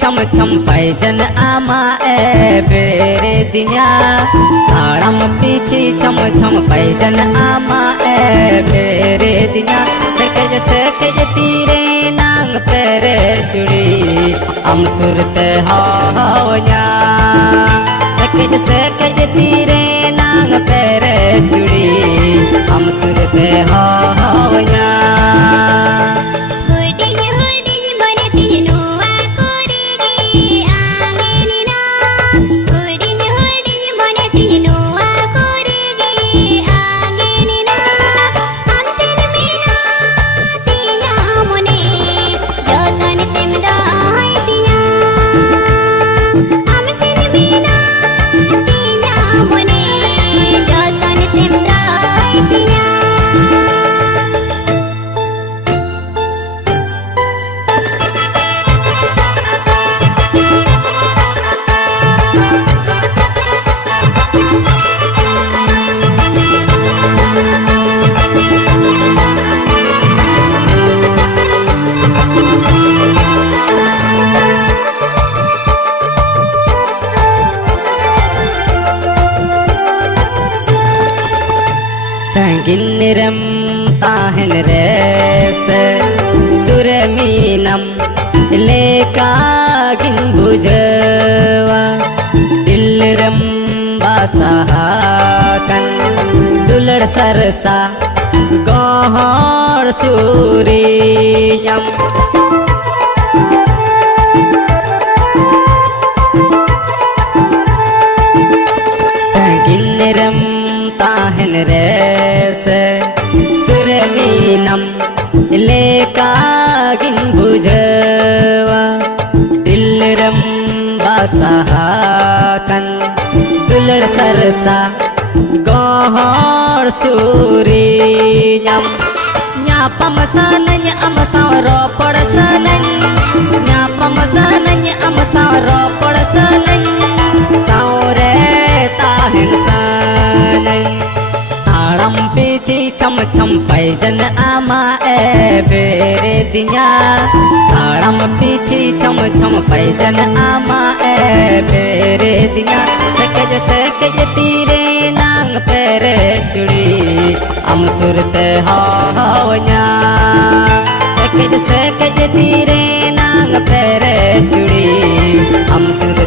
छम छम पैजन आमा ए बेरे दिया ताड़म पीछे छम छम पैजन आमा ए बेरे दिया सकज तीरे नांग पेरे चुड़ी हम सुरते होया सकज तीरे नांग पेरे चुड़ी हम सुरते होया संगिन्निरम ताहन रेस सुरमीनम लेकागिन बुझवा दिलरम बासाहाकन दुलर सरसा गहर सूरियम संगिन्निरम ताहन रेस सुरमीनम लेकागिन बुझवा दिलरम बासाहाकन दुलर सरसा गहर सूरियम न्यापम सानन अमसारो पड़सनन न्यापम सानन अमसारो पड़सनन सावरे ताहन सानन ताड़म पीछे छम छम पैजन आमा ए बेरे दिया ताड़म पीछे छम छम पैजन आमा ए बेरे दिया सकज तीरे नांग पेरे चुड़ी हम सुरते होया सकज तीरे नांग पेरे चुड़ी हम सुरते